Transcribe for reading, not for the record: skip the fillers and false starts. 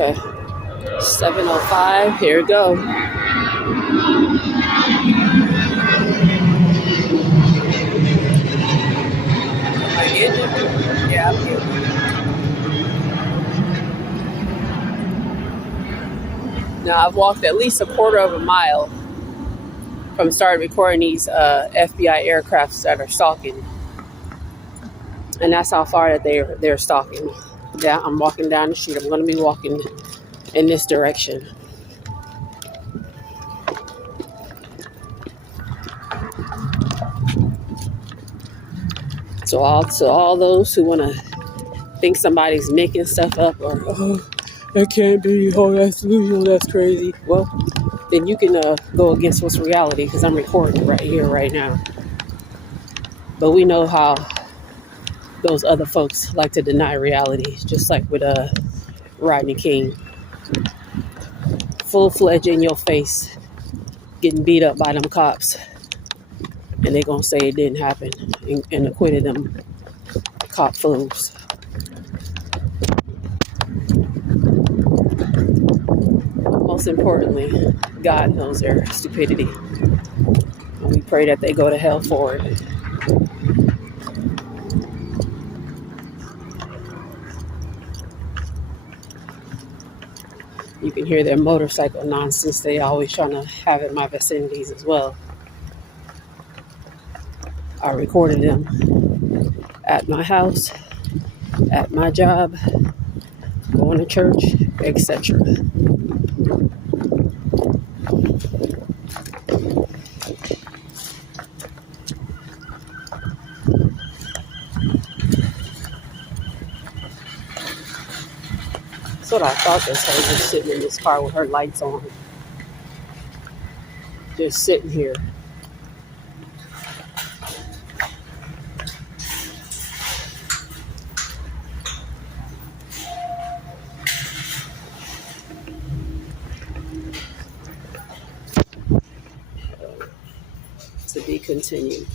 Okay. 7:05. Here we go. Am I getting it? Yeah, I'm getting it. Now, I've walked at least a quarter of a mile from starting recording these FBI aircrafts that are stalking. And that's how far that they're stalking. Yeah, I'm walking down the street. I'm going to be walking in this direction. So all those who want to think somebody's making stuff up or, oh, that can't be, oh, that's delusional, that's crazy. Well, then you can go against what's reality, because I'm recording right here, right now. But we know how those other folks like to deny reality, just like with Rodney King. Full-fledged in your face, getting beat up by them cops. And they gonna say it didn't happen and acquitted them cop fools. But most importantly, God knows their stupidity. And we pray that they go to hell for it. You can hear their motorcycle nonsense they always trying to have in my vicinities as well. I recorded them at my house, at my job, going to church, etc. That's what I thought this her was sitting in this car with her lights on. Just sitting here. To be continued.